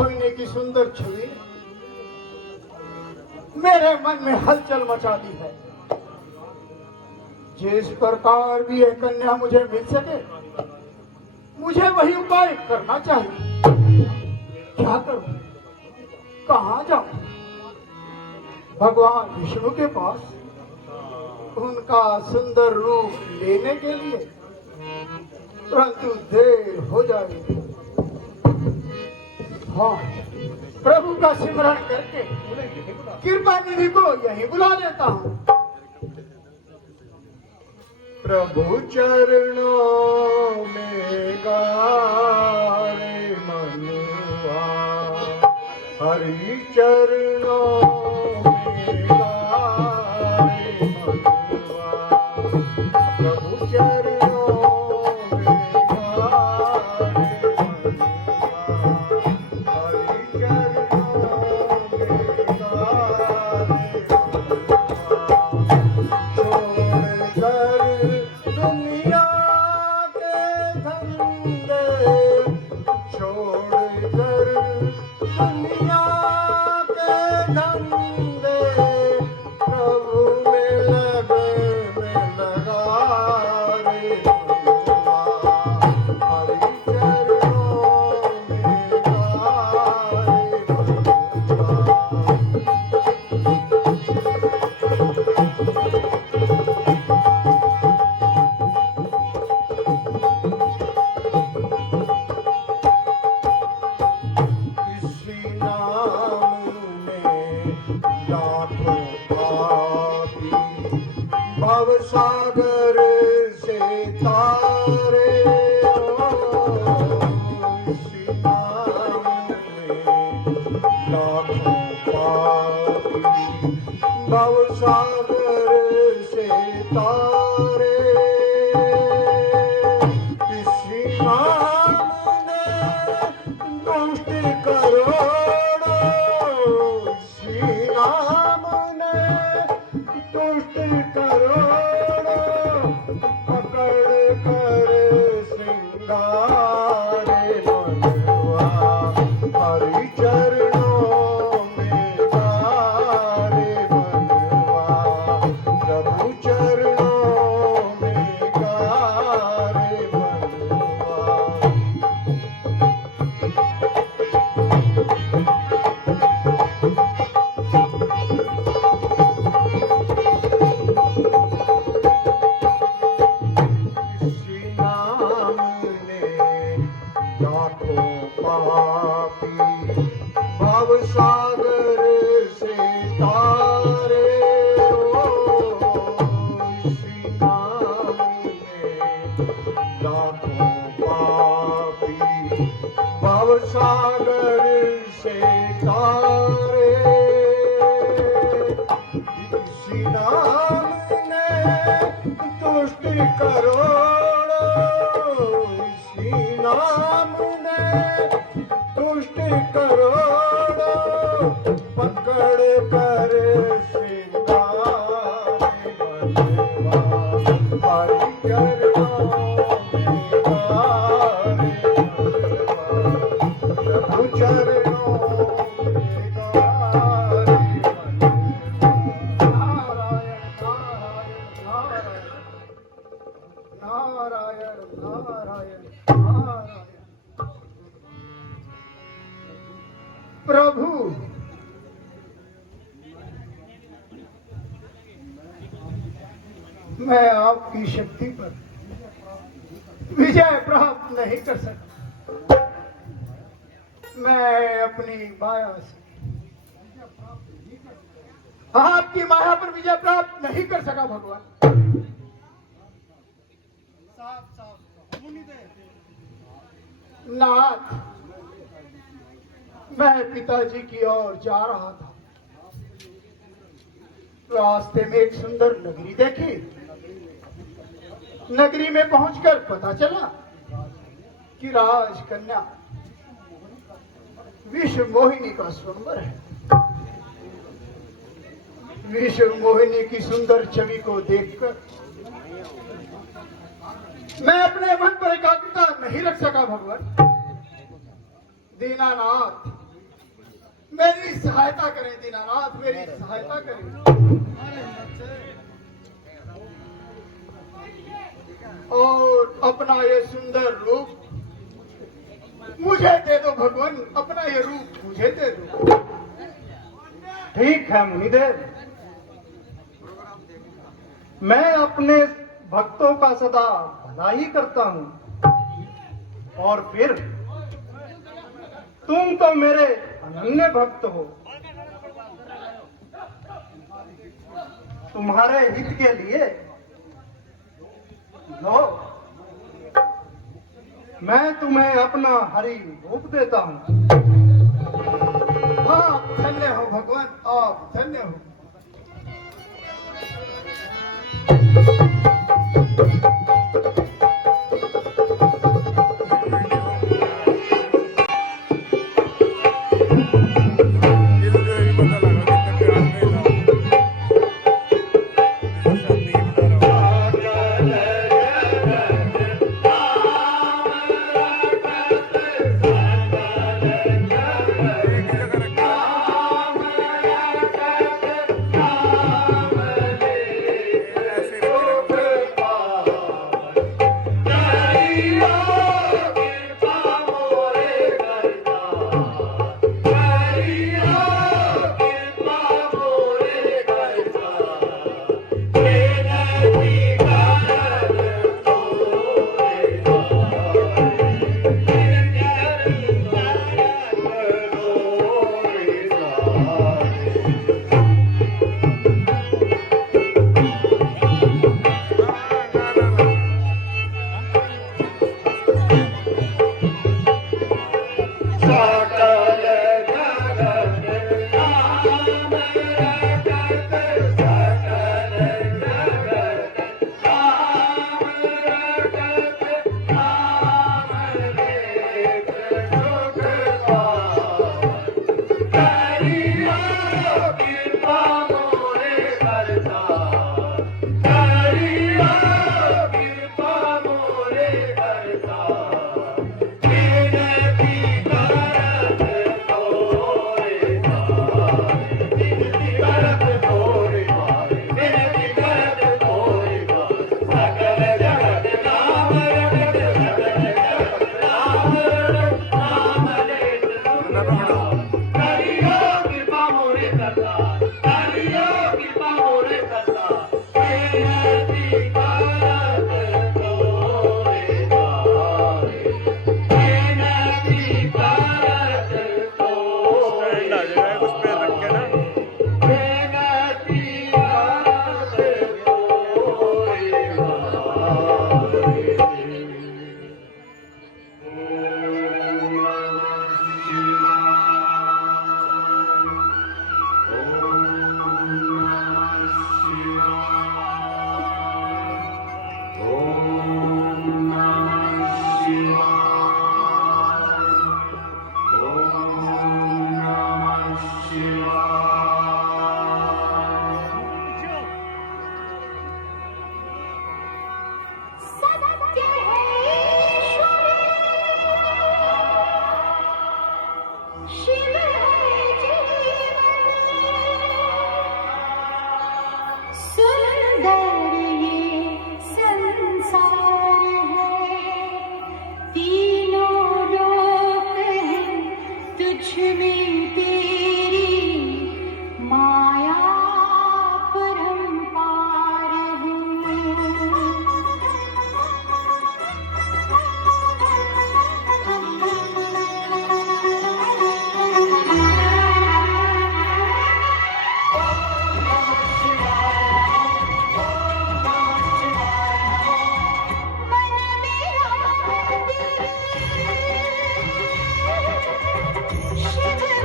मोहिनी की सुंदर छवि मेरे मन में हलचल मचा दी है। जिस प्रकार भी यह कन्या मुझे मिल सके, मुझे वही उपाय करना चाहिए। क्या करूं, कहां जाऊं? भगवान विष्णु के पास उनका सुंदर रूप लेने के लिए, परंतु देर हो जाएगी। हाँ, प्रभु का सिमरण करके कृपा निधि को यहीं बुला लेता हूँ। प्रभु चरणों में गारे मनुआ, हरि चरणों में गारे मनुआ, प्रभु चरणों में गारे मनुआ, हरि चरणों में गारे सागर से तारे लाखों पापी, भव सागर से तारे, इसी नाम ने दुष्ट करोड़ों, इसी नाम ने दुष्ट करोड़ों पकड़ कर सिंगारे मनवा, हरि चरणों में गारे मनवा, प्रभु चरणों में गारे मनवा। सागर से तारे इसी नाम में लाखों पापी, भव सागर से तारे, इसी नाम ने दुष्ट करोड़ों, इसी नाम ने दुष्ट करोड़ों पकड़ कर सिंगारे मनवा, हरि चरणों में गारे मनवा, प्रभु चरणों में गारे मनवा। नारायण नारायण नारायण नारायण। प्रभु, मैं आपकी शक्ति पर विजय प्राप्त नहीं कर सका। मैं अपनी माया से आपकी माया पर विजय प्राप्त नहीं कर सका भगवान। नाथ, मैं पिताजी की ओर जा रहा था। रास्ते में एक सुंदर नगरी देखी। नगरी में पहुंचकर पता चला कि राजकन्या विश्व मोहिनी का स्वयंवर है। विश्व मोहिनी की सुंदर छवि को देखकर मैं अपने मन पर एकाग्रता नहीं रख सका भगवान। दीनानाथ, मेरी सहायता करें दीनानाथ, मेरी सहायता करें। और अपना ये सुंदर रूप मुझे दे दो भगवान, अपना ये रूप मुझे दे दो। ठीक है मुनिदेव, मैं अपने भक्तों का सदा भला ही करता हूं। और फिर तुम तो मेरे अनन्य भक्त हो। तुम्हारे हित के लिए लो, मैं तुम्हें अपना हरि रूप देता हूं। हाँ, धन्य हो भगवान, आप धन्य हो। शिव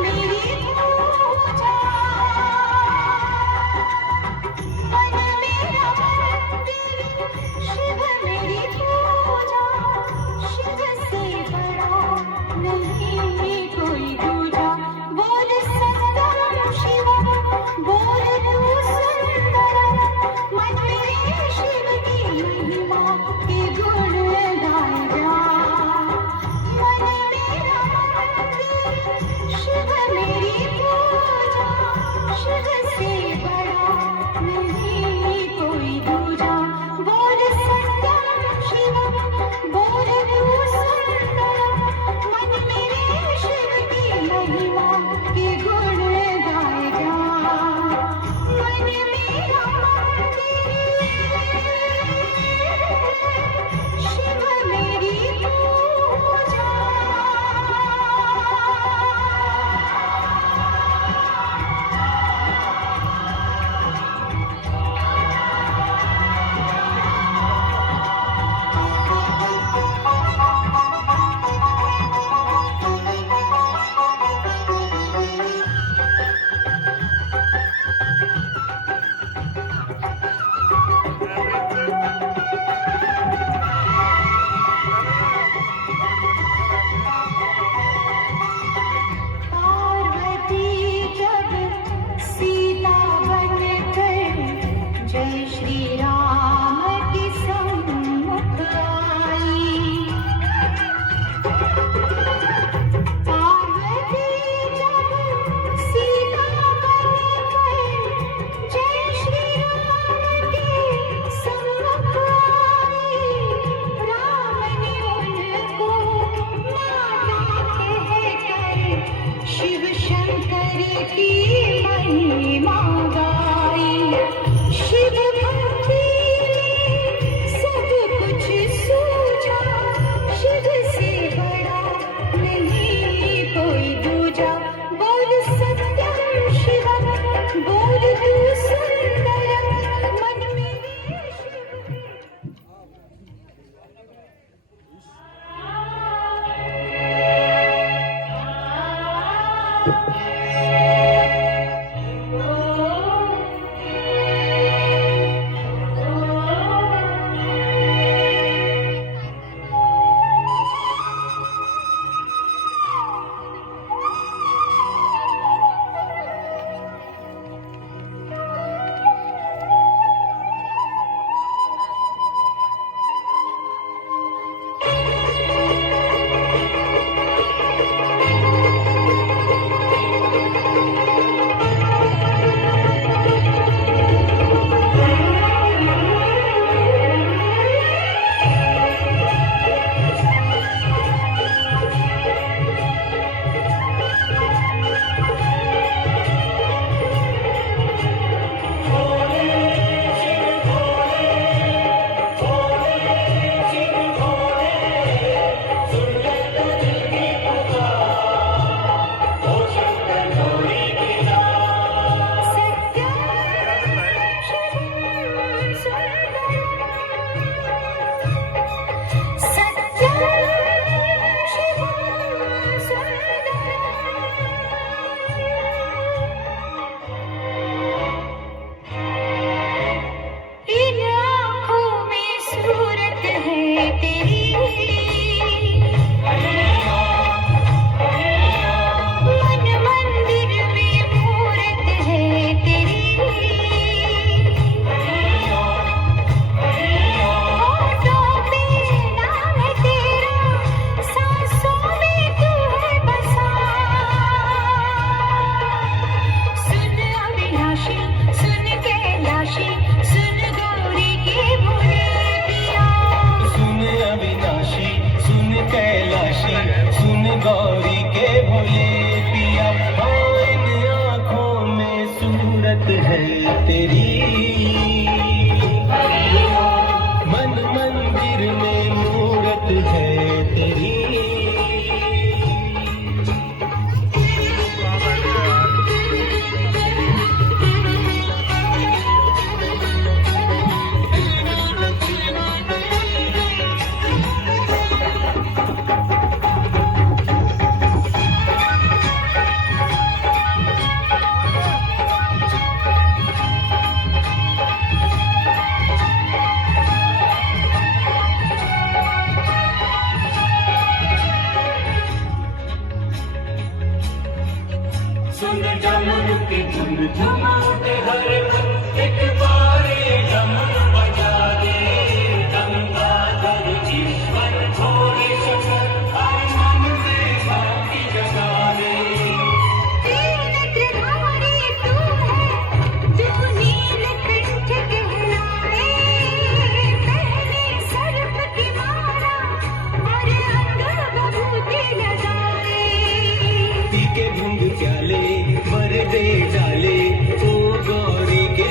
मेरी गौरी के भोले पिया, इन आँखों में सूरत है तेरी, मन मंदिर में मूरत है तेरी। सुन डमरू की धुन झुमाते हर मन, एक बार ये डमरू बजा दे। गंगाधर ईश्वर भोले शंकर, हर मन में भक्ति जगा दे। त्रिनेत्रधारी तू है, तू नीलकंठ कहलाए, पहने सर्प की माला और अंग बभूति लगाए। पी के भंग प्याले वर दे डाले, ओ गौरी के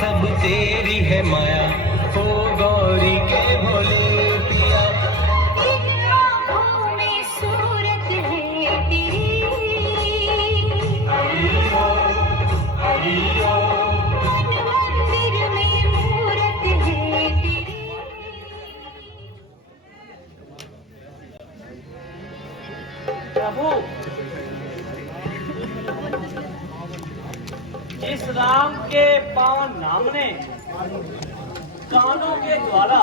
सब तेरी है माया, ओ गौरी के भोले पिया। आँखों में सूरत है तेरी, मंदिर में मूरत है तेरी। प्रभु, इस राम के पावन नाम ने कानों के द्वारा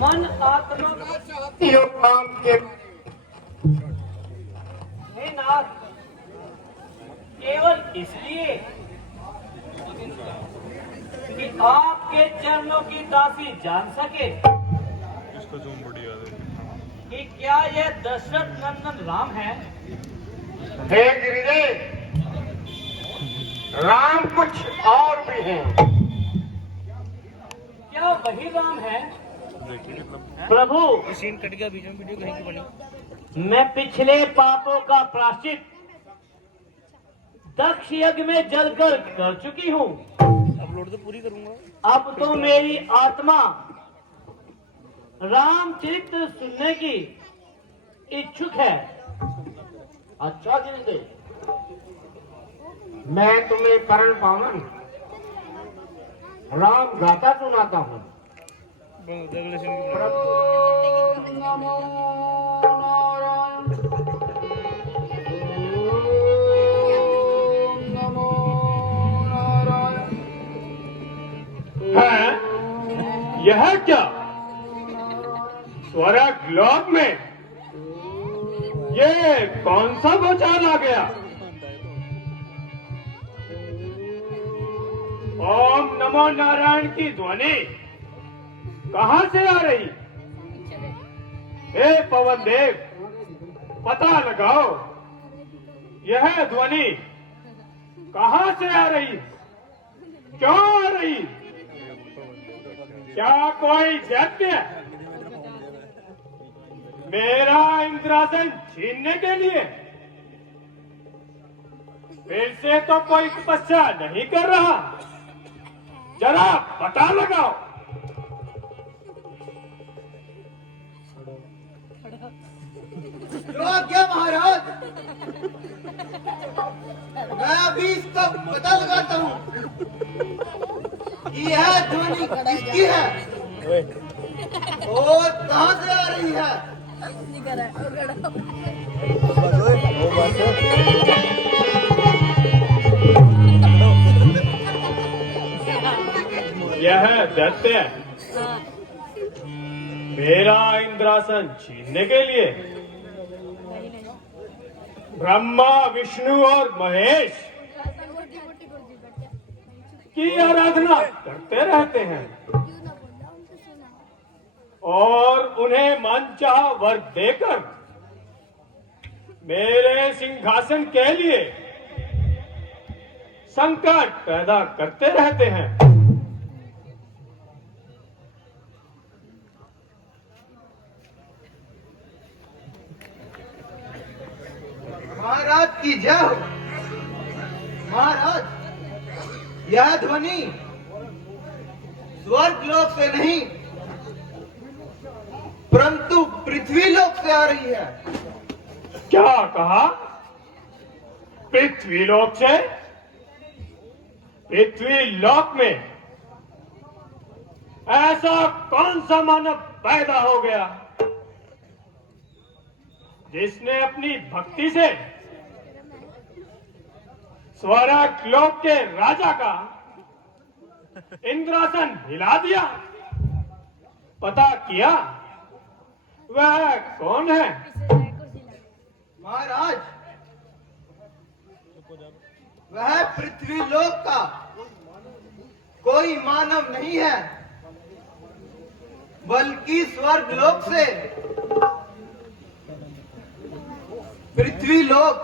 मन आत्मा यो काम के हे नाथ, केवल इसलिए कि आपके चरणों की दासी जान सके कि क्या यह दशरथ नंदन राम है। हे गिरिजे, राम कुछ और भी हैं। क्या वही राम है? प्रभु, मैं पिछले पापों का प्रायश्चित दक्ष यज्ञ में जलकर कर चुकी हूँ। अपलोड तो पूरी करूंगा। अब तो मेरी आत्मा रामचरित्र सुनने की इच्छुक है। अच्छा गिरिजे, मैं तुम्हें परम पावन राम गाथा सुनाता हूँ। प्रभु नमो नारायण, ओम नमो नारायण। है यह क्या? स्वर्ग लोक में ये कौन सा भूचाल आ गया? ओम नमो नारायण की ध्वनि कहां से आ रही? हे पवन देव, पता लगाओ यह ध्वनि कहां से आ रही, क्यों आ रही? क्या कोई दैत्य मेरा इंद्रासन छीनने के लिए? फिर से तो कोई तपस्या नहीं कर रहा, जरा पता लगाओ। जो आज्ञा महाराज, मैं अभी इसका पता लगाता हूँ कि यह ध्वनि किसकी है और कहाँ से आ रही है। यह दैत्य मेरा इंद्रासन छीनने के लिए ब्रह्मा, विष्णु और महेश की आराधना करते रहते हैं और उन्हें मनचाहा वर देकर मेरे सिंहासन के लिए संकट पैदा करते रहते हैं। महाराज की जय हो। महाराज, यह ध्वनि स्वर्ग लोक से नहीं परंतु पृथ्वी लोक से आ रही है। क्या कहा? पृथ्वी लोक से? पृथ्वी लोक में ऐसा कौन सा मानव पैदा हो गया जिसने अपनी भक्ति से स्वर्ग लोक के राजा का इंद्रासन हिला दिया? पता किया वह कौन है? महाराज, वह पृथ्वी लोक का कोई मानव नहीं है, बल्कि स्वर्ग लोक से पृथ्वी लोक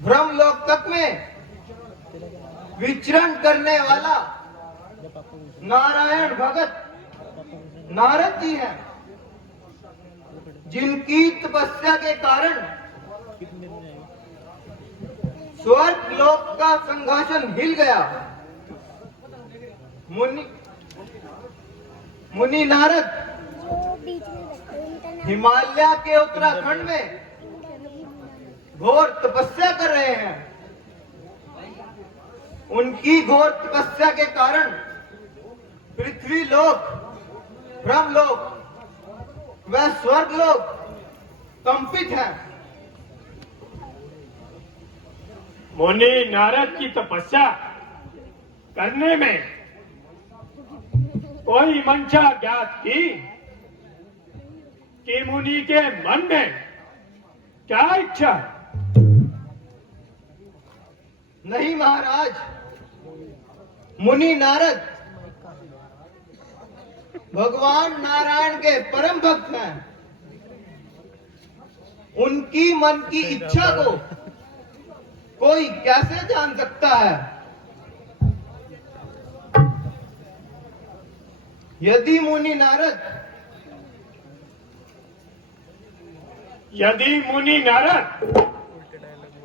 ब्रह्मलोक तक में विचरण करने वाला नारायण भगत नारद जी हैं, जिनकी तपस्या के कारण स्वर्ग लोक का सिंहासन हिल गया। मुनि नारद हिमालय के उत्तराखंड में घोर तपस्या कर रहे हैं। उनकी घोर तपस्या के कारण पृथ्वी लोक, ब्रह्मलोक व स्वर्ग लोक कंपित है। मुनि नारद की तपस्या करने में कोई मंशा ज्ञात की कि मुनि के मन में क्या इच्छा है? नहीं महाराज, मुनि नारद भगवान नारायण के परम भक्त हैं। उनकी मन की इच्छा को कोई कैसे जान सकता है? यदि मुनि नारद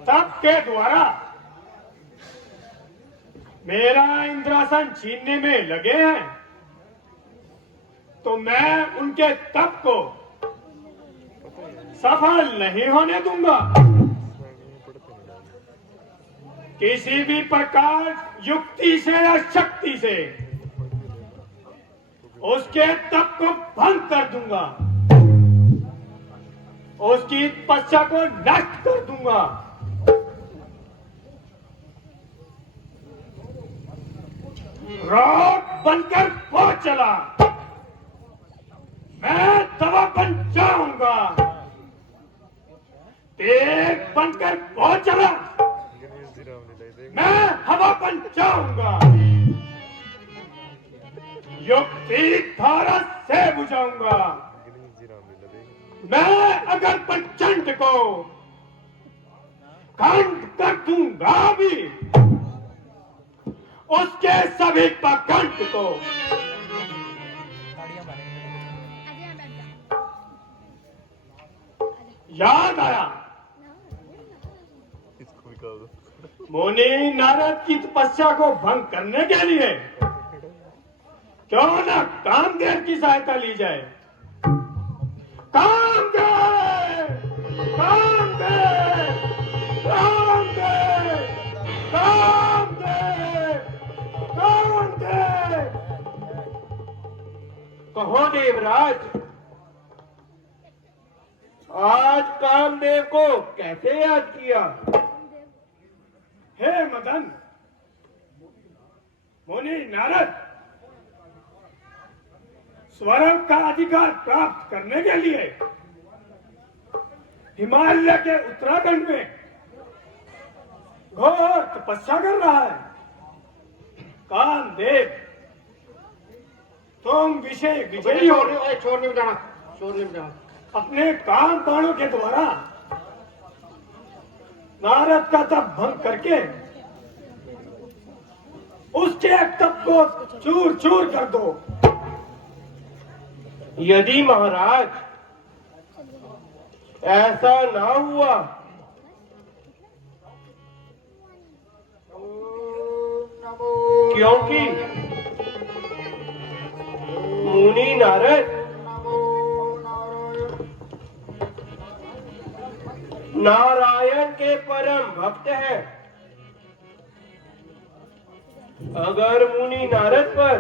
तप के द्वारा मेरा इंद्रासन छीनने में लगे हैं, तो मैं उनके तप को सफल नहीं होने दूंगा। किसी भी प्रकार युक्ति से या शक्ति से उसके तप को भंग कर दूंगा, उसकी तपस्या को नष्ट कर दूंगा। रॉक बनकर वो चला, मैं दवा बन जाऊंगा। तेग बनकर वो चला, मैं हवा बन जाऊंगा। युक्ति धारा से बुझाऊंगा। मैं अगर प्रचंड को खंड कर दूंगा भी, उसके सभी प्रखंड को याद आया। मुनि नारद की तपस्या को भंग करने के लिए क्यों ना कामदेव की सहायता ली जाए। कामदेव, कामदेव, कामदेव, कामदेव, कामदेव। कहो देवराज, आज कामदेव को कैसे याद किया? हे मदन, मुनि नारद स्वर्ग का अधिकार प्राप्त करने के लिए हिमालय के उत्तराखंड में घोर तपस्या कर रहा है। कामदेव, तुम विजयी हो। छोड़ने में जाना। अपने काम बाणों के द्वारा नारद का तप भंग करके उसके तप को चूर चूर कर दो। यदि महाराज ऐसा ना हुआ क्योंकि मुनि नारद नारायण के परम भक्त हैं। अगर मुनि नारद पर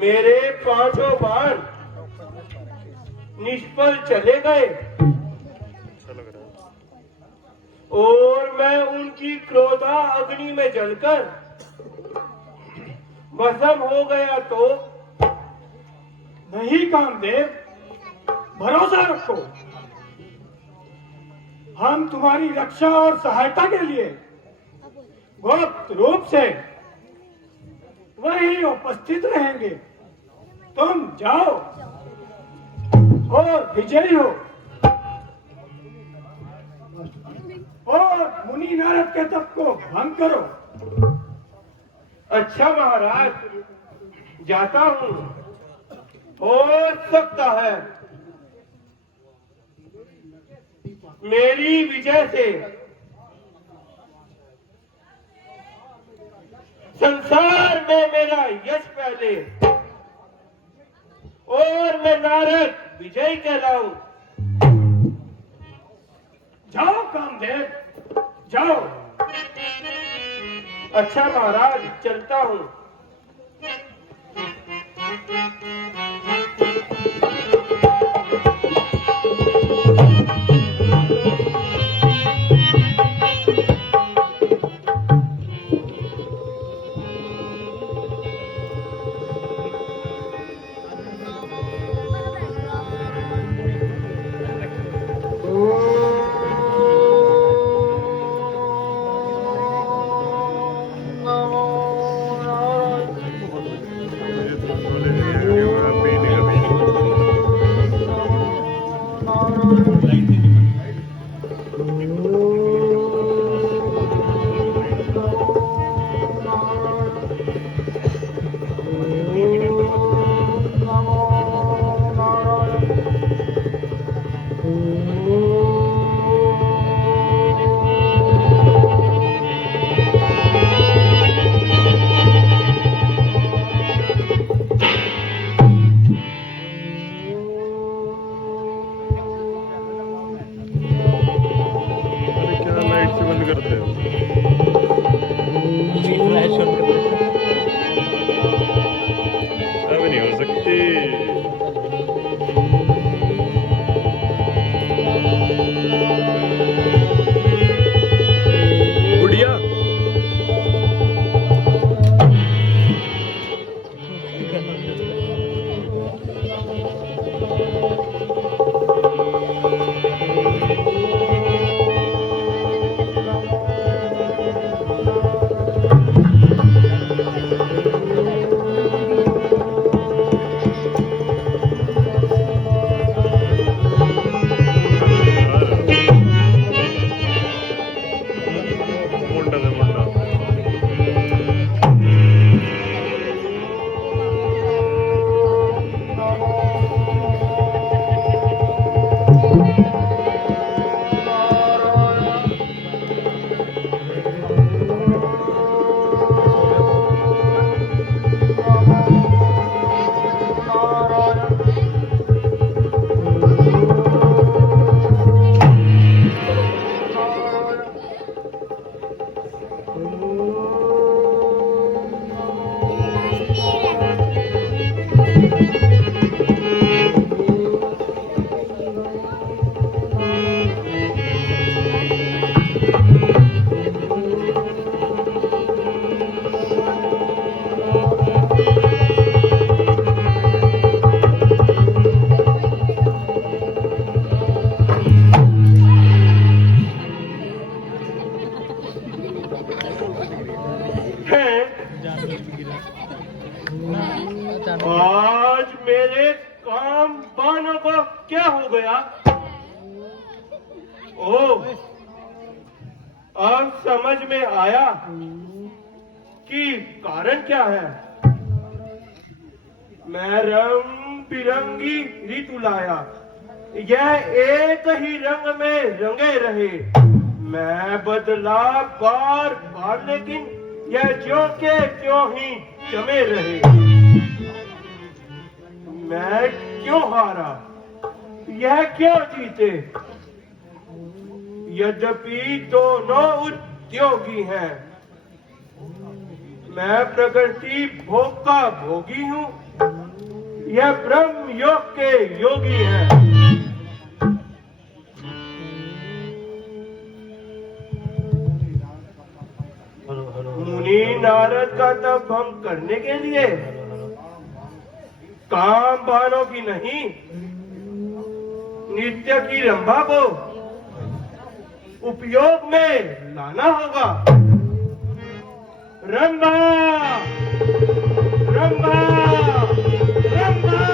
मेरे 5 बाण निष्फल चले गए और मैं उनकी क्रोधा अग्नि में जलकर भस्म हो गया तो? नहीं कामदेव, भरोसा रखो। हम तुम्हारी रक्षा और सहायता के लिए गुप्त रूप से वहीं उपस्थित रहेंगे। तुम जाओ और विजयी हो और मुनि नारद के तप को भंग करो। अच्छा महाराज, जाता हूँ। हो सकता है मेरी विजय से यश पहले और मैं नारद विजय कहलाऊं। जाओ कामदेव जाओ। अच्छा महाराज चलता हूं। आज मेरे काम बानों को क्या हो गया? ओह, अब समझ में आया कि कारण क्या है। मैं रंग बिरंगी ऋतु लाया, यह एक ही रंग में रंगे रहे। मैं बदला बार बार, लेकिन यह ज्यों के त्यों ही जमे रहे। मैं क्यों हारा, यह क्यों जीते? यद्यपि दोनों उद्योगी हैं, मैं प्रकृति भोग का भोगी हूं, यह ब्रह्म योग के योगी हैं। मुनि नारद का तप भंग करने के लिए काम बानों की नहीं, नित्य की रंभा को उपयोग में लाना होगा। रंभा, रंभा, रंभा।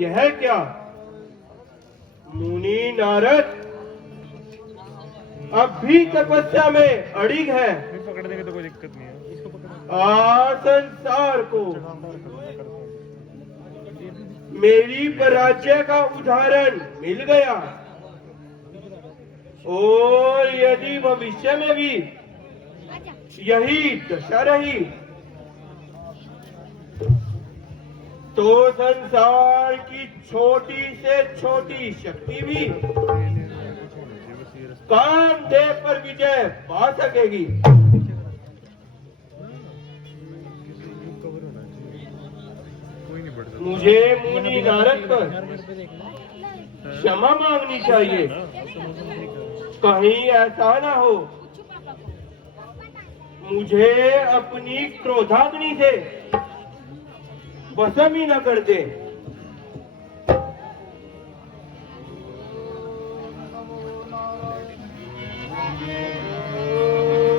यह क्या? मुनि नारद अब भी तपस्या में अड़िग है। पकड़ देंगे तो कोई दिक्कत नहीं है। इसको पकड़ संसार को मेरी पराजय का उदाहरण मिल गया, और यदि भविष्य में भी यही दशा रही तो संसार की छोटी से छोटी शक्ति भी कामदेव पर विजय पा सकेगी। मुझे मुनि नारद पर क्षमा मांगनी चाहिए। कहीं ऐसा ना हो मुझे अपनी क्रोधाग्नि से भस्म ही न कर दे।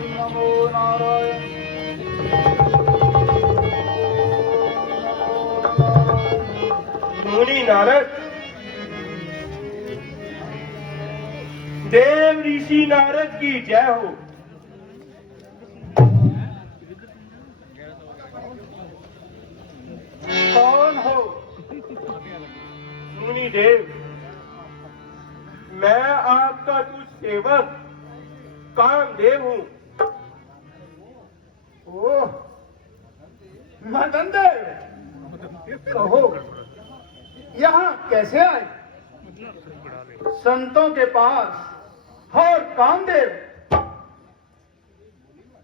नमो नारायण। मुनि नारद, देव ऋषि नारद की जय हो। कौन हो? मुनि देव, मैं आपका कुछ सेवक कामदेव हूँ। ओह, मदन देव, कहो यहाँ कैसे आए? संतों के पास और कामदेव?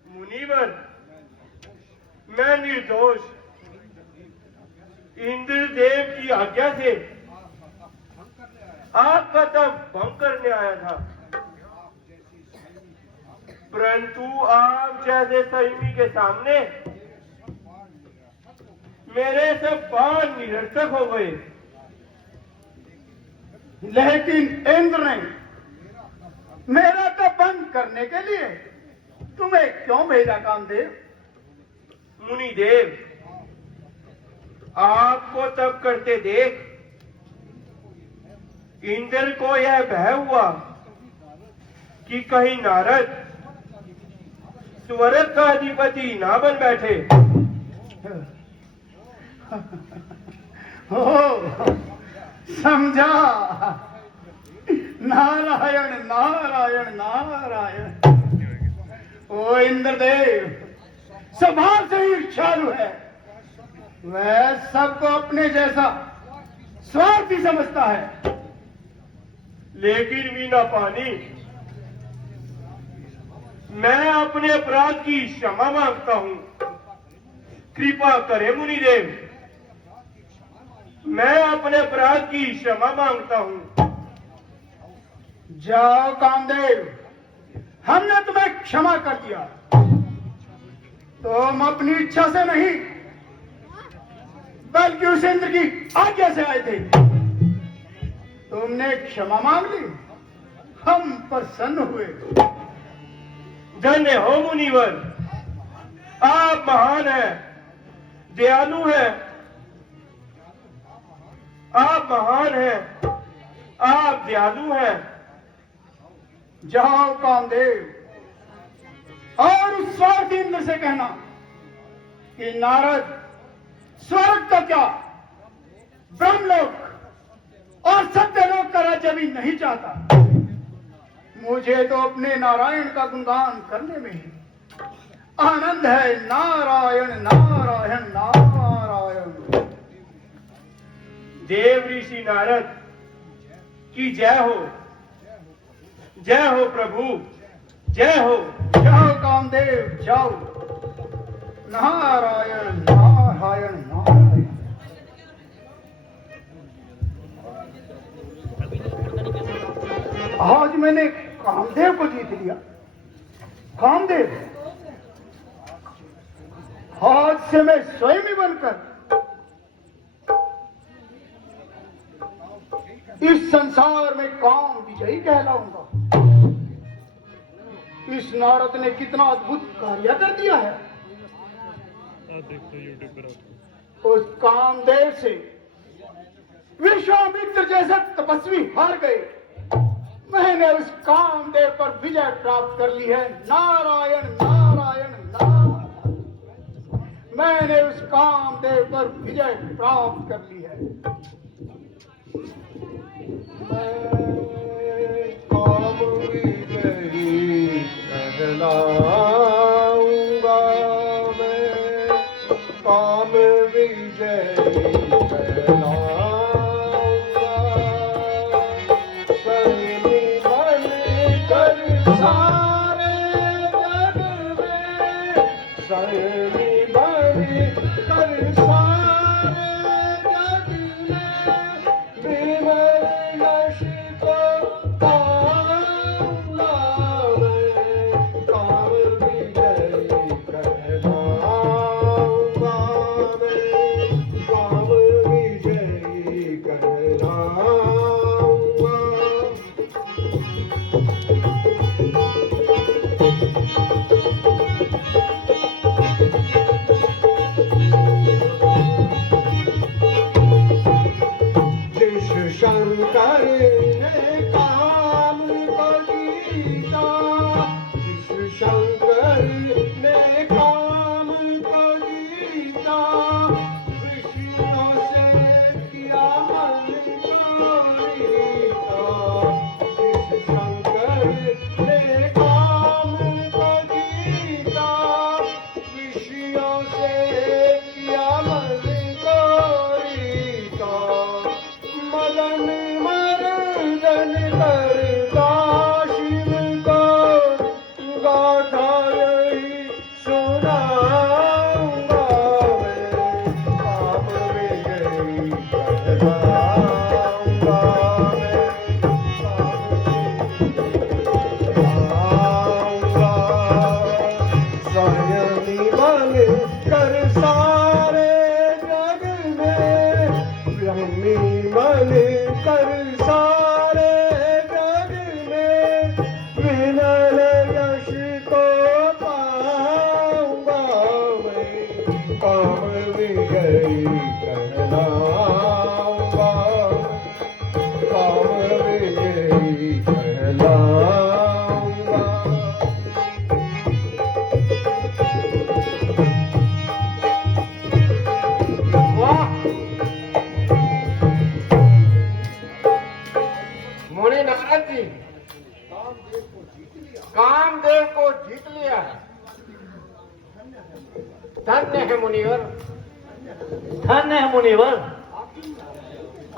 मुनिवर, मैं निर्दोष इंद्रदेव की आज्ञा से आपका तब भंग करने आया था, परंतु आप जैसे संयमी के सामने मेरे सब बाण निरर्थक हो गए। लेकिन इंद्र ने मेरा तो बंद करने के लिए तुम्हें क्यों भेजा कामदेव? मुनि देव, आपको तब करते देख इंद्र को यह भय हुआ कि कहीं नारद स्वर्ग का अधिपति ना बन बैठे। हो, समझा। नारायण नारायण नारायण। ओ इंद्रदेव स्वभाव से ही ईर्ष्यालु है। वह सबको अपने जैसा स्वार्थी समझता है। लेकिन वीना पानी, मैं अपने अपराध की क्षमा मांगता हूं। कृपा करें मुनिदेव, मैं अपने अपराध की क्षमा मांगता हूं। जाओ कामदेव, हमने तुम्हें क्षमा कर दिया। तुम अपनी इच्छा से नहीं बल्कि उस इंद्र की आज्ञा से आए थे। तुमने क्षमा मांग ली, हम प्रसन्न हुए। धन्य हो मुनिवर, आप महान हैं, दयालु हैं। आप महान हैं, आप दयालु हैं। जाओ कामदेव और उस स्वार्थी इंद्र से कहना कि नारद स्वर्ग का क्या, ब्रह्मलोक और सत्यलोक का राज्य भी नहीं चाहता। मुझे तो अपने नारायण का गुणगान करने में ही आनंद है। नारायण नारायण नारायण। देव ऋषि नारद की जय हो। जय हो प्रभु, जय हो। जाओ कामदेव जाओ। नारायण नारायण नारायण। आज मैंने कामदेव को जीत लिया। कामदेव, आज से मैं स्वयं ही बनकर इस संसार में काम विजयी कहलाऊंगा। इस नारद ने कितना अद्भुत कार्य कर दिया है। उस कामदेव से विश्वामित्र जैसे तपस्वी हार गए। मैंने उस कामदेव पर विजय प्राप्त कर ली है। नारायण नारायण नारायण। मैंने उस कामदेव पर विजय प्राप्त कर ली है। काम विजयी कहलाऊंगा मैं, काम विजयी शंकर ने काम को जीता, जिस शंकर ने काम को जीता, ऋषियों से किया मन को रीता। जिस शंकर ने काम को जीता, ऋषियों से किया मन को रीता। मदन मर्दन करता शिव को गाथा यही सुनाऊंगा मैं। काम विजयी कहलाऊंगा मैं। संयमी बन कर सारे जग में, ब्रह्मी बन कर सारे जग में, विनल यश को पाऊंगा मैं। काम विजयी कहलाऊंगा, काम विजयी कहलाऊंगा। वाह मुनि नारद जी, कामदेव को जीत लिया है। धन्य है मुनिवर, धन्य है मुनिवर।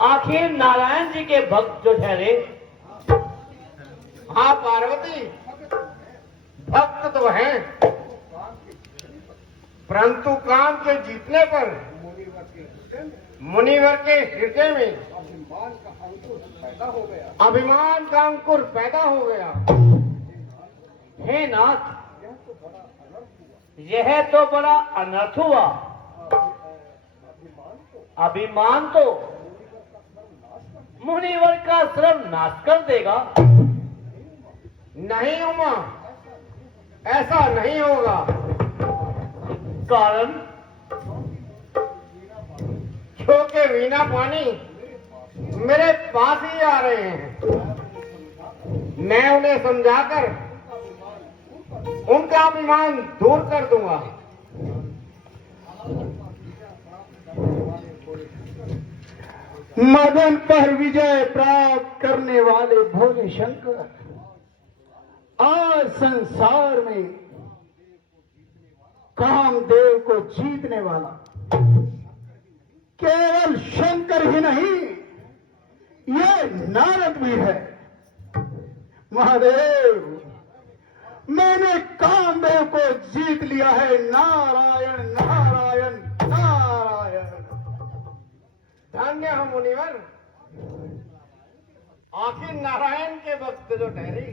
आखिर नारायण जी के भक्त जो ठहरे, हाँ पार्वती, भक्त तो हैं, परंतु काम के जीतने पर मुनिवर के हृदय में अभिमान का अंकुर पैदा हो गया। हे नाथ, यह तो बड़ा अनर्थ हुआ। अभिमान तो मुनिवर का सर्वनाश कर देगा। नहीं उमा, ऐसा नहीं होगा। कारण क्योंकि वीणा पानी मेरे पास ही आ रहे हैं। मैं उन्हें समझाकर उनका अभिमान दूर कर दूंगा। मदन पर विजय प्राप्त करने वाले भोले शंकर आज संसार में कामदेव को जीतने वाला केवल शंकर ही नहीं, ये नारद भी है। महादेव, मैंने कामदेव को जीत लिया है। नारायण नारायण नारायण। धन्य हो मुनिवर। आखिर नारायण के भक्त जो ठहरे,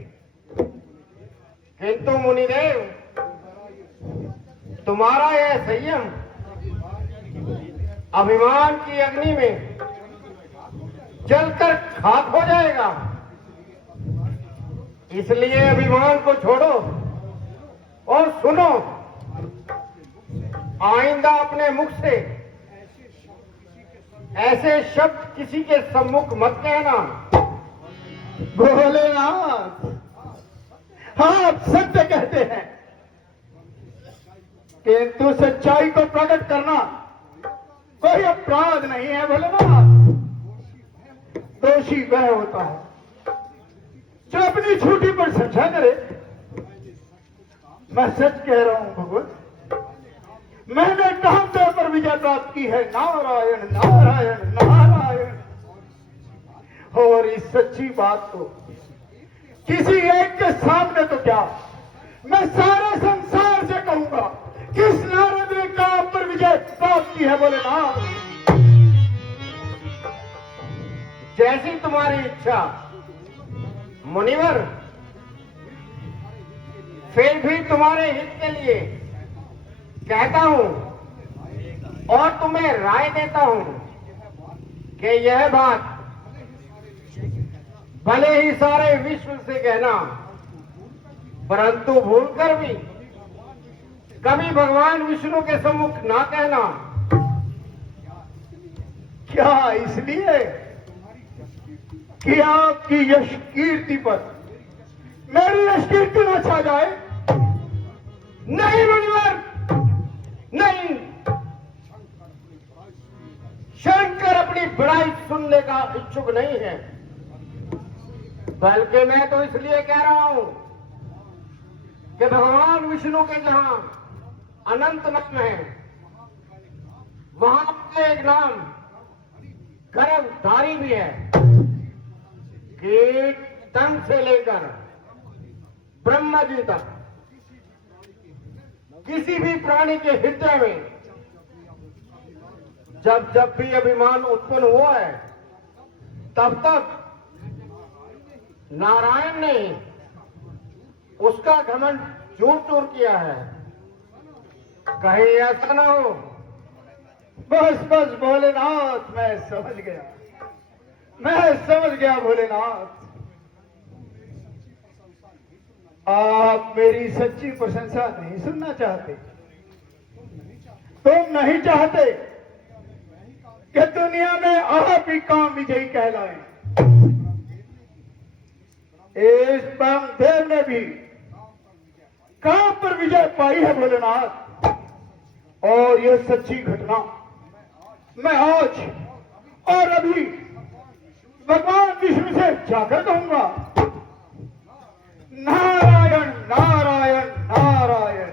किंतु मुनिदेव, तुम्हारा यह संयम अभिमान की अग्नि में जलकर खाक हो जाएगा। इसलिए अभिमान को छोड़ो और सुनो। आइंदा अपने मुख से ऐसे शब्द किसी के सम्मुख मत कहना। भोलेनाथ, आप सत्य कहते हैं, किंतु सच्चाई को प्रकट करना कोई अपराध नहीं है। भोलेनाथ, दोषी वह होता है जो अपनी झूठी पर सच्चा करे। मैं सच कह रहा हूं भगवत, मैंने कामदेव पर विजय प्राप्त की है। नारायण नारायण नारायण। और इस सच्ची बात को किसी एक के सामने तो क्या, मैं सारे संसार से कहूंगा, किस नारद ने काम पर विजय प्राप्त की है। बोले ना, जैसी तुम्हारी इच्छा मुनिवर। फिर भी तुम्हारे हित के लिए कहता हूं और तुम्हें राय देता हूं कि यह बात भले ही सारे विश्व से कहना, परंतु भूलकर भी कभी भगवान विष्णु के सम्मुख ना कहना। क्या इसलिए कि आपकी यश कीर्ति पर मेरी यश कीर्ति न छा जाए? नहीं मुनिवर, नहीं। शंकर अपनी बड़ाई सुनने का इच्छुक नहीं है, बल्कि मैं तो इसलिए कह रहा हूं कि भगवान विष्णु के जहां अनंत नाम है, वहां का एक नाम गर्भधारी भी है। कीट तन से लेकर ब्रह्मा जी तक किसी भी प्राणी के हृदय में जब जब भी अभिमान उत्पन्न हुआ है, तब तक नारायण ने उसका घमंड चूर चूर किया है। कहीं ऐसा ना हो। बस बस भोलेनाथ, मैं समझ गया, मैं समझ गया भोलेनाथ। आप मेरी सच्ची प्रशंसा नहीं सुनना चाहते। तुम नहीं चाहते कि दुनिया में आप ही काम विजयी कहलाएं। इस ब्रह्मदेव ने भी काम पर विजय पाई है भोलेनाथ, और यह सच्ची घटना मैं आज और अभी भगवान विष्णु से जाकर कहूंगा। नारायण नारायण नारायण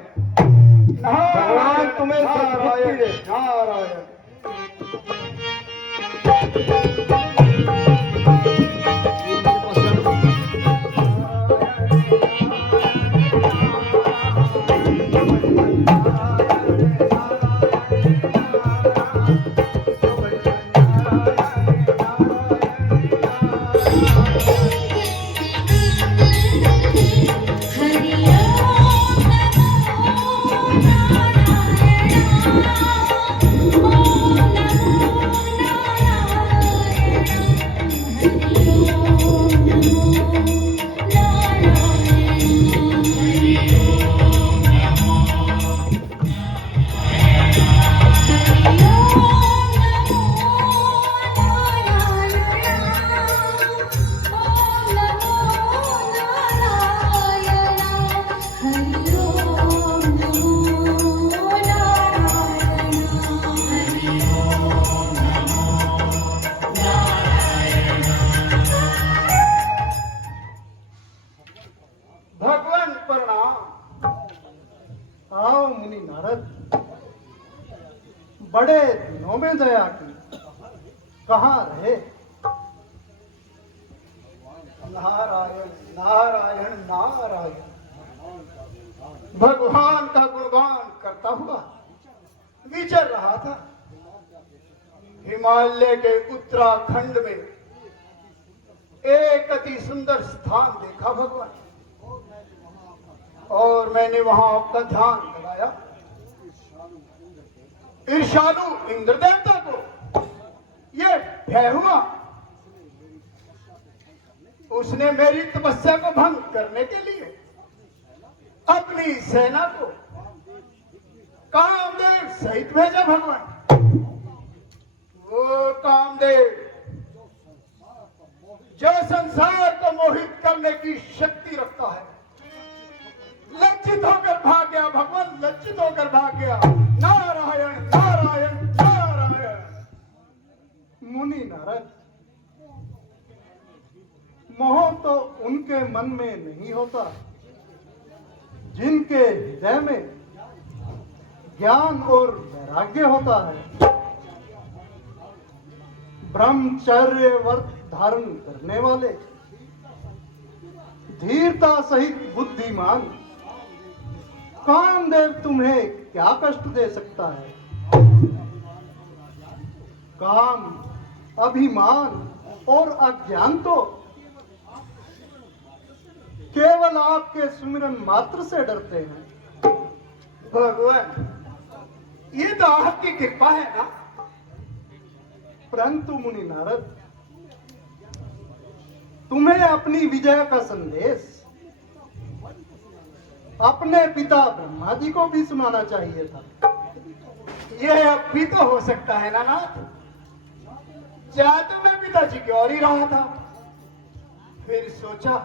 भगवान तुम्हें नारायण सद्बुद्धि दे। नारायण। भगवान प्रणाम। आओ मुनि नारद, बड़े दिनों में दया की, कहाँ रहे? नारायण नारायण नारायण। भगवान का गुणगान करता हुआ विचर रहा था। हिमालय के उत्तराखंड में एक अति सुंदर स्थान देखा भगवान, और मैंने वहां आपका ध्यान लगाया। ईर्ष्यालु इंद्र देवता को यह भय हुआ, उसने मेरी तपस्या को भंग करने के लिए अपनी सेना को कामदेव सहित भेजा भगवान। वो कामदेव जो संसार को मोहित करने की शक्ति रखता है, लज्जित होकर भाग गया भगवान, लज्जित होकर भाग गया। नारायण नारायण नारायण। मुनि नारद, मोह तो उनके मन में नहीं होता जिनके हृदय में ज्ञान और वैराग्य होता है। ब्रह्मचर्य व्रत धारण करने वाले, धीरता सहित बुद्धिमान कामदेव तुम्हें क्या कष्ट दे सकता है? काम, अभिमान और अज्ञान तो केवल आपके सुमिरन मात्र से डरते हैं। भगवान, ये तो आपकी कृपा है ना। परंतु मुनि नारद, तुम्हें अपनी विजय का संदेश अपने पिता ब्रह्मा जी को भी सुनाना चाहिए था। ये अब भी तो हो सकता है ना नाथ। चाहे तो मैं पिताजी की ओर ही रहा था, फिर सोचा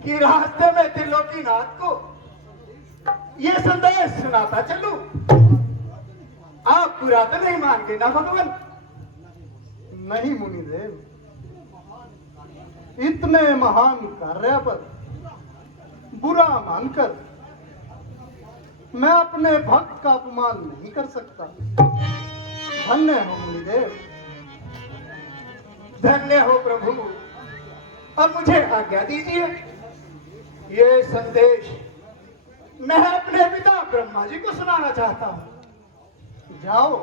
कि रास्ते में त्रिलोकीनाथ को ये संदेश सुनाता चलूं। आप पूरा तो नहीं मान गए ना भगवान? नहीं मुनिदेव, इतने महान कार्य पर बुरा मानकर मैं अपने भक्त का अपमान नहीं कर सकता। धन्य हो मुनिदेव। धन्य हो प्रभु। अब मुझे आज्ञा दीजिए, ये संदेश मैं अपने पिता ब्रह्मा जी को सुनाना चाहता हूं। जाओ।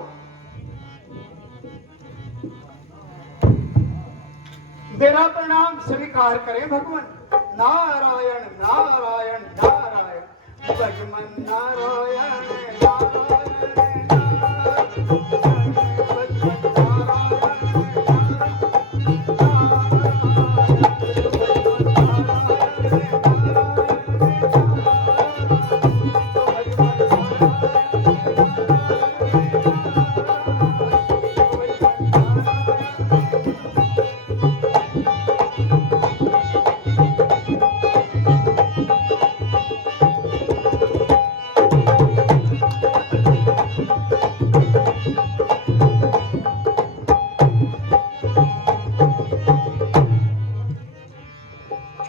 मेरा प्रणाम स्वीकार करें भगवान। नारायण नारायण नारायण भगवान नारायण नारायण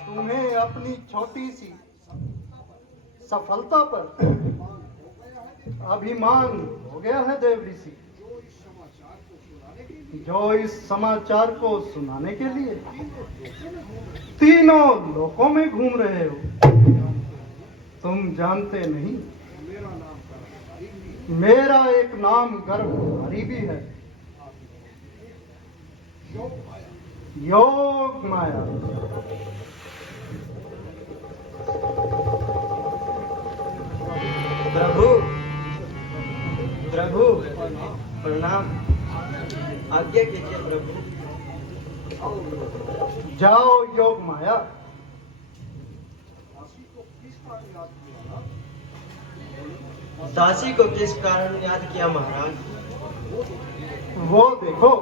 तुम्हें अपनी छोटी सी सफलता पर अभिमान हो गया है देव ऋषि, जो इस समाचार को सुनाने के लिए तीनों लोकों में घूम रहे हो। तुम जानते नहीं, मेरा एक नाम गर्भधारी भी है, योग माया। प्रभु प्रभु प्रणाम, आज्ञा कीजिए प्रभु। जाओ योग माया। दासी को किस कारण याद किया महाराज? वो देखो,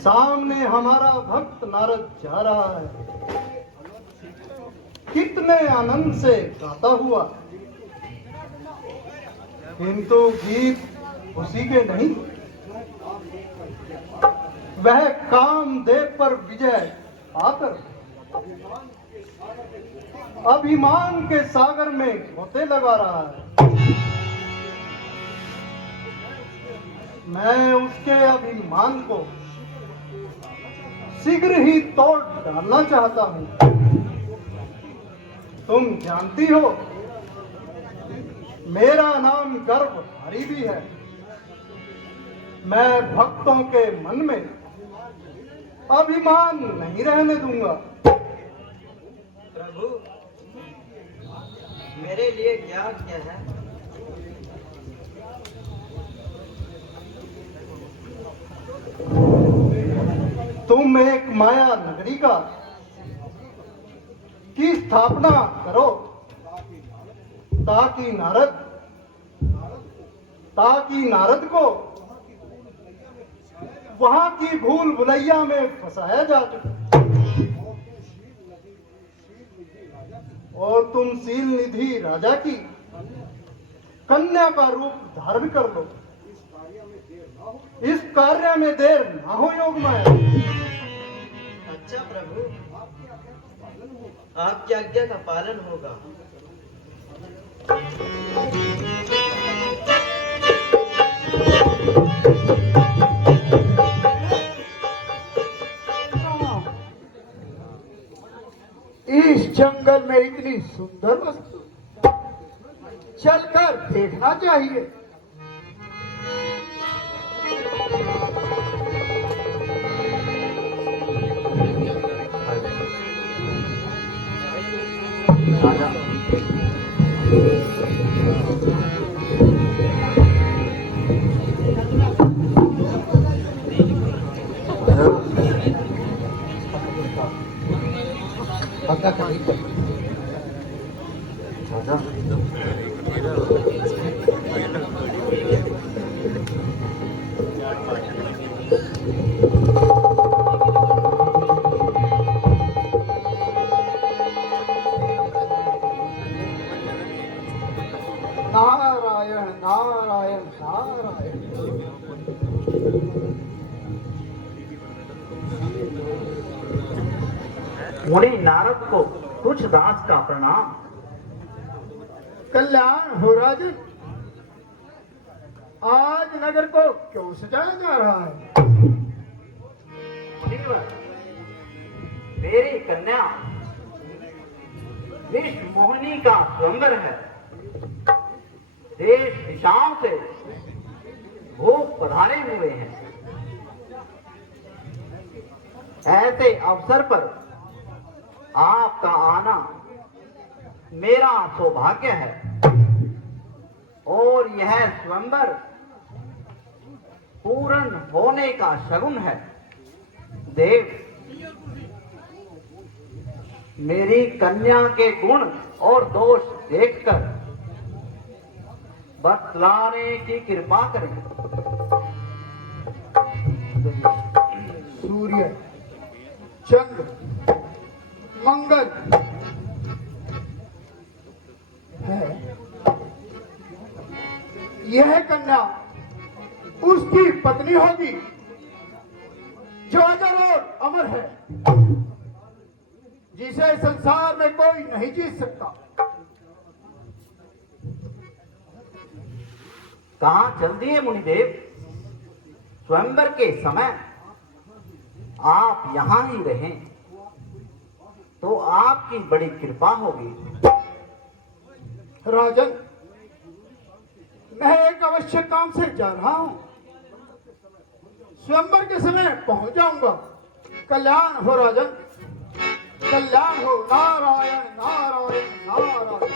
सामने हमारा भक्त नारद जा रहा है, कितने आनंद से गाता हुआ, किंतु गीत उसी के नहीं, वह कामदेव पर विजय पाकर अभिमान के सागर में गोते लगा रहा है। मैं उसके अभिमान को शीघ्र ही तोड़ डालना चाहता हूं। तुम जानती हो, मेरा नाम गर्भधारी भी है। मैं भक्तों के मन में अभिमान नहीं रहने दूंगा। प्रभु, मेरे लिए क्या क्या है? तुम एक माया नगरी का की स्थापना करो, ताकि नारद को वहां की भूल भुलैया में फंसाया जा सके, और तुम शील निधि राजा की कन्या का रूप धारण कर लो। इस कार्य में देर ना हो योग माया। अच्छा प्रभु, आपकी आज्ञा का पालन होगा। इस जंगल में इतनी सुंदर वस्तु, चलकर देखना चाहिए। नारायण नारायण नारायण। मुनि नारद को कुछ दास का प्रणाम। कल्याण हो राजन, आज नगर को क्यों सजाया जा रहा है? मुनिवर, मेरी कन्या विश्व मोहिनी का स्वयंवर है। देश दिशाओं से भोग पधारे हुए हैं। ऐसे अवसर पर आपका आना मेरा सौभाग्य है और यह स्वयंवर पूर्ण होने का शगुन है। देव, मेरी कन्या के गुण और दोष देखकर बतलाने की कृपा करें। सूर्य, चंद्र, मंगल है। यह कन्या उसकी पत्नी होगी जो अजर और अमर है, जिसे संसार में कोई नहीं जीत सकता। कहाँ चल दिए मुनिदेव? स्वयंवर के समय आप यहाँ ही रहें तो आपकी बड़ी कृपा होगी। राजन, मैं एक आवश्यक काम से जा रहा हूं। स्वयंवर के समय पहुंच जाऊंगा। कल्याण हो राजन, कल्याण हो। नारायण नारायण नारायण।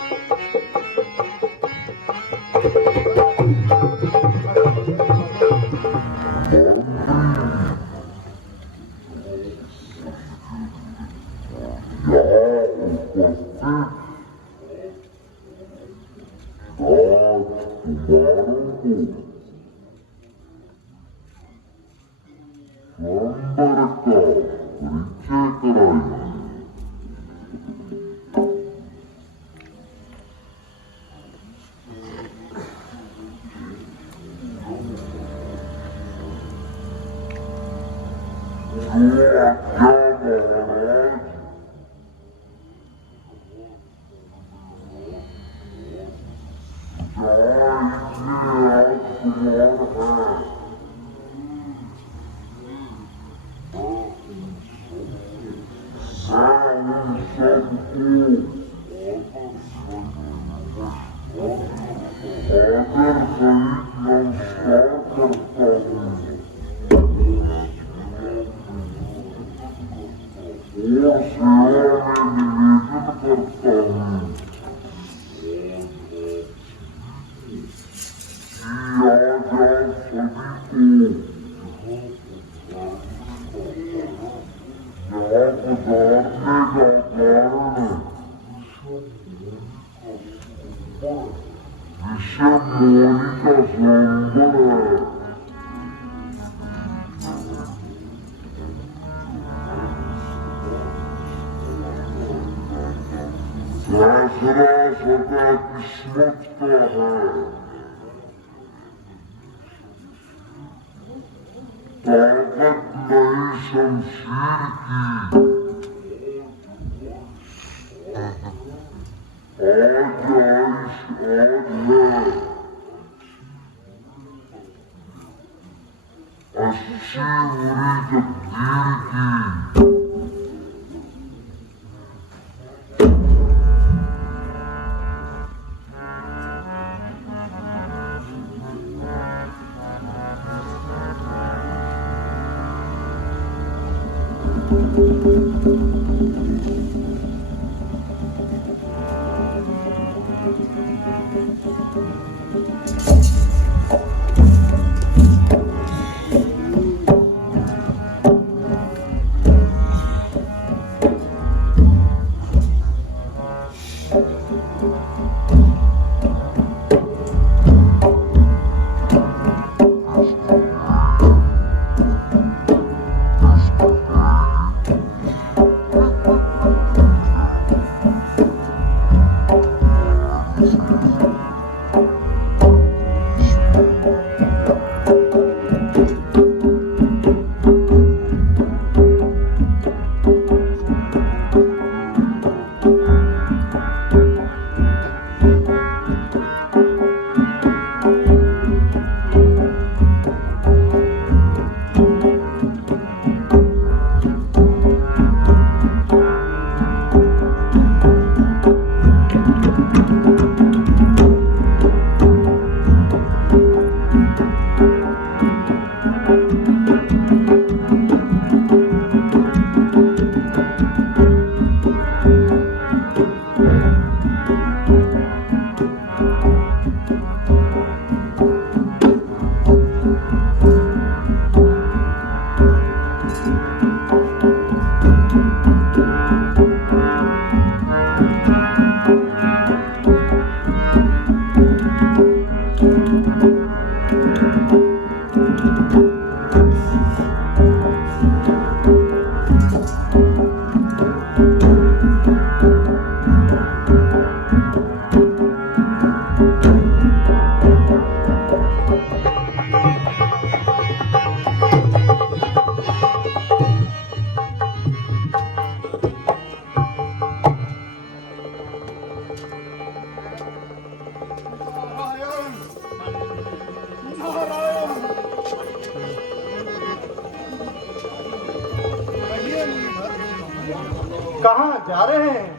कहाँ जा रहे हैं?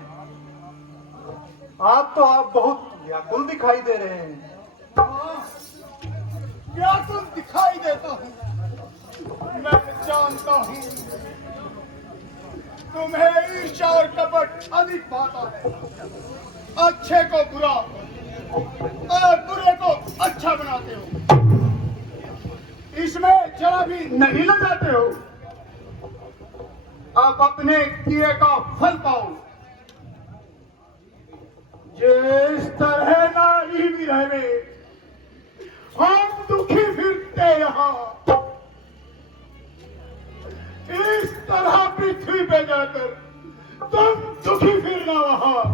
आज तो आप बहुत व्याकुल दिखाई दे रहे हैं। व्याकुल दिखाई देता हूँ, मैं जानता हूँ तुम्हें ईर्ष्या और कपट अधिक भाता है। अच्छे को बुरा और बुरे को अच्छा बनाते हो, इसमें जरा भी नहीं लगाते हो। अब अपने किए का फल पाओ। जिस तरह नारी भी रहे, हम दुखी फिरते यहाँ, इस तरह पृथ्वी पे जाकर तुम दुखी फिरना वहां।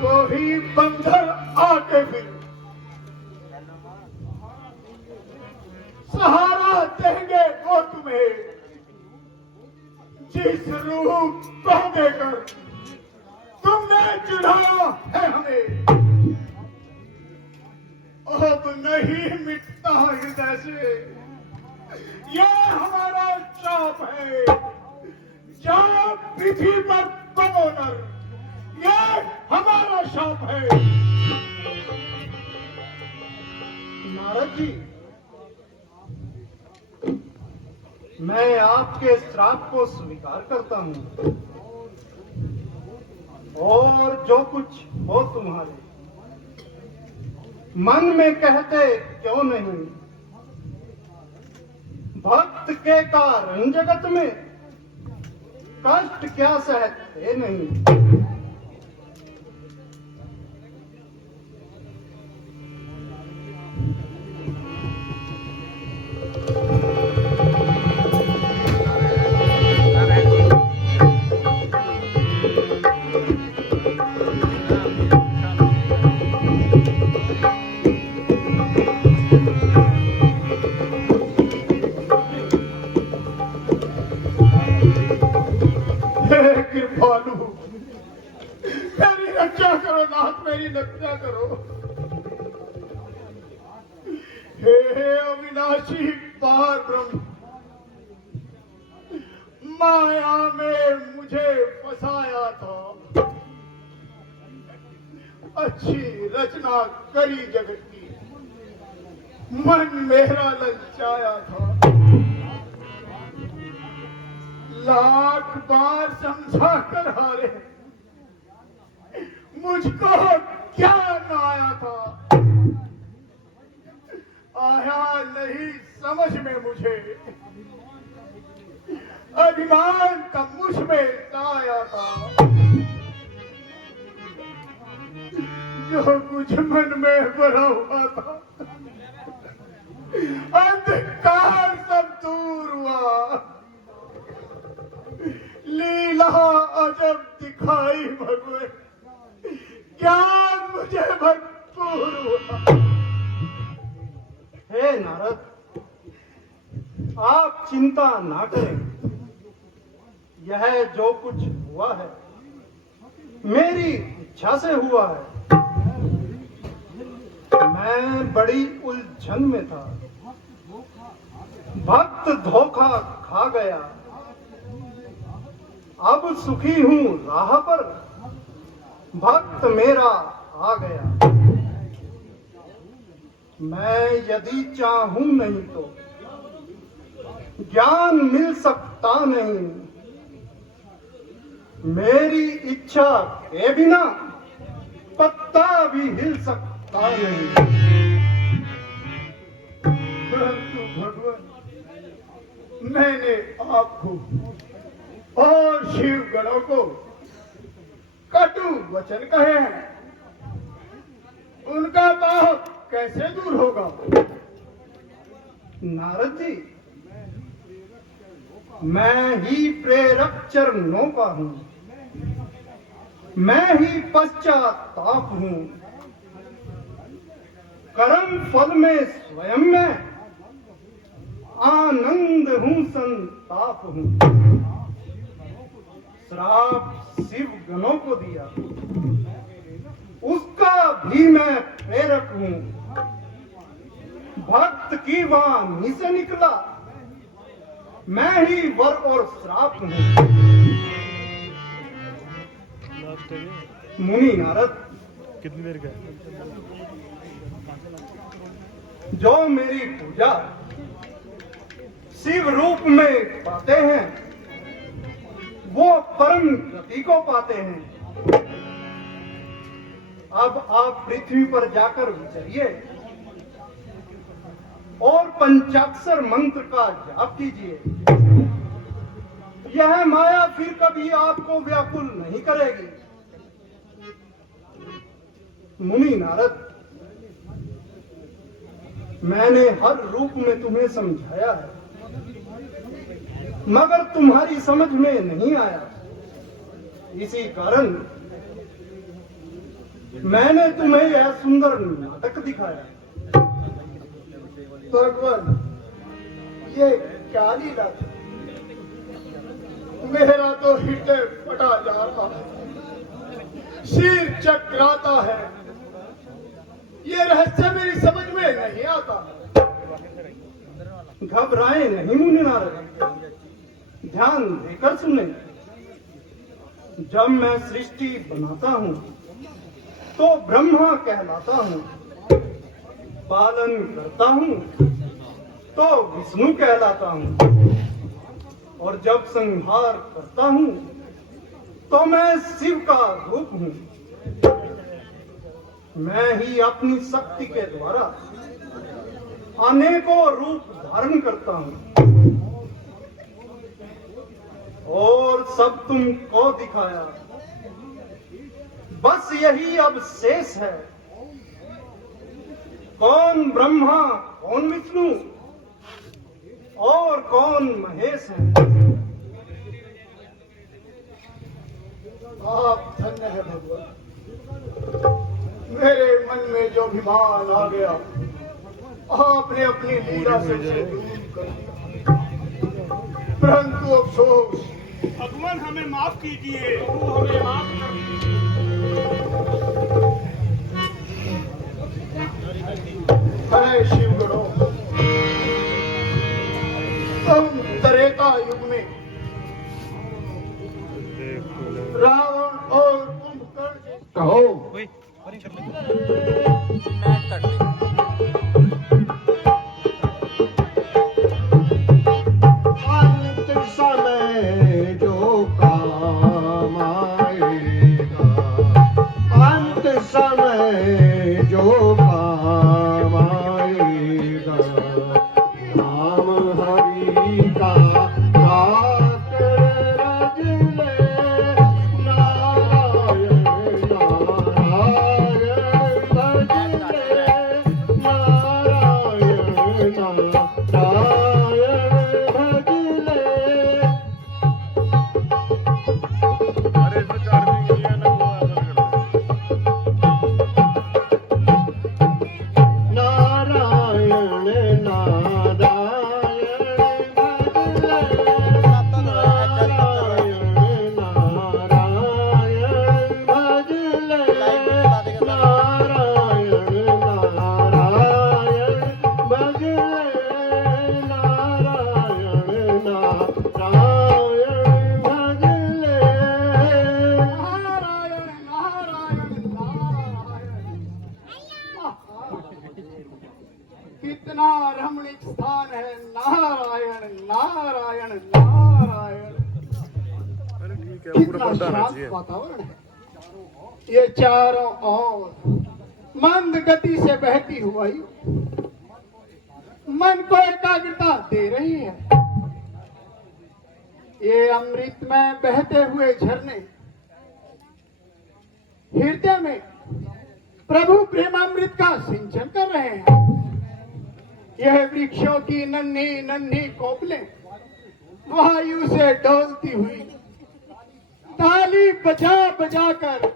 वही बंदर आके फिर सहारा देंगे वो तुम्हें, जिस रूप को देकर तुमने चढ़ाया है हमें। अब नहीं मिटता हृदय से, यह हमारा शाप है। जहाँ पृथ्वी पर कमोनर, यह हमारा शाप है। नारद जी, मैं आपके श्राप को स्वीकार करता हूँ, और जो कुछ हो तुम्हारे मन में कहते क्यों नहीं। भक्त के कारण जगत में कष्ट क्या सहते नहीं। कृपालु, मेरी रक्षा करो नाथ, मेरी रक्षा करो। हे अविनाशी पार ब्रह्म, माया में मुझे फंसाया था। अच्छी रचना करी जगत की, मन मेरा ललचाया था। लाख बार समझा कर हारे, मुझको क्या न आया था। आया नहीं समझ में मुझे, अभिमान का मुझ में आया था। जो जो कुछ मन में भरा हुआ था अंधकार सब दूर हुआ। लीला अजब दिखाई भगवे, ज्ञान मुझे भरपूर हुआ। हे नारद, आप चिंता ना करें। यह जो कुछ हुआ है मेरी इच्छा से हुआ है। मैं बड़ी उलझन में था, भक्त धोखा खा गया। अब सुखी हूं राह पर, भक्त मेरा आ गया। मैं यदि चाहूं नहीं तो ज्ञान मिल सकता नहीं। मेरी इच्छा के बिना पत्ता भी हिल सकता नहीं। परंतु भगवान, मैंने आपको और शिव गणों को कटु वचन कहे हैं, उनका पाप कैसे दूर होगा? नारद जी, मैं ही प्रेरक चरणों का हूं, मैं ही पश्चाताप हूं। कर्म फल में स्वयं में आनंद हूं, संताप हूं। श्राप शिव गणों को दिया, उसका भी मैं प्रेरक हूं। भक्त की वाणी से निकला, मैं ही वर और श्राप हूं। मुनि नारद, कितनी देर का? जो मेरी पूजा शिव रूप में पाते हैं, वो परम गति को पाते हैं। अब आप पृथ्वी पर जाकर विचरिए और पंचाक्षर मंत्र का जाप कीजिए। यह माया फिर कभी आपको व्याकुल नहीं करेगी। मुनि नारद, मैंने हर रूप में तुम्हें समझाया है, मगर तुम्हारी समझ में नहीं आया। इसी कारण मैंने तुम्हें यह सुंदर नाटक दिखाया। भगवान, ये क्या लीला थी? मेरा तो हृदय फटा जा रहा है, सिर चकराता है। ये रहस्य मेरी समझ में नहीं आता। घबराए नहीं मुनि नारद, ध्यान देकर सुने। जब मैं सृष्टि बनाता हूँ तो ब्रह्मा कहलाता हूँ, पालन करता हूँ तो विष्णु कहलाता हूँ, और जब संहार करता हूँ तो मैं शिव का रूप हूँ। मैं ही अपनी शक्ति के द्वारा अनेकों रूप धारण करता हूँ, और सब तुमको दिखाया। बस यही अब शेष है, कौन ब्रह्मा, कौन विष्णु और कौन महेश है। आप धन्य है भगवान। मेरे मन में जो अभिमान आ गया, आपने अपनी लीला से उसे दूर कर दिया। परंतु अफसोस, भगवान हमें माफ कीजिए, हमें माफ कर दीजिए। हरे शिव गणों, हम त्रेता युग में रावण और कुंभकर्ण कहो। अंत समय जो काम आएगा, कितना रमणीक स्थान है। नारायण नारायण नारायण। कितना शांत वातावरण है। ये चारों ओर मंद गति से बहती हुई मन को एकाग्रता दे रही है। ये अमृत में बहते हुए झरने हृदय में प्रभु प्रेमामृत का सिंचन कर रहे हैं। यह वृक्षों की नन्ही नन्ही कोपलें वायु से डोलती हुई ताली बजा बजा कर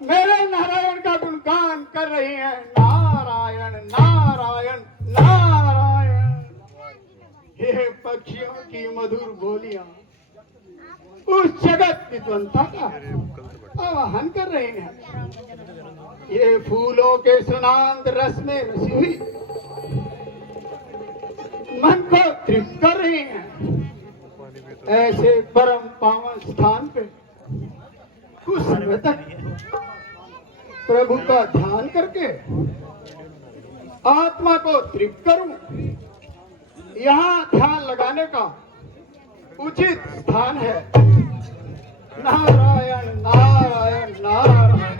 मेरे नारायण का गुणगान कर रही हैं। नारायण नारायण नारायण। ये पक्षियों की मधुर बोलियां उस जगत विद्वंता का आवाहन कर रहे हैं। ये फूलों के सुनांद रस में रसी हुई मन को तृप्त कर रही हैं। ऐसे परम पावन स्थान पे कुछ समय तक प्रभु का ध्यान करके आत्मा को तृप्त करूं, यहाँ ध्यान लगाने का उचित स्थान है। नारायण नारायण नारायण।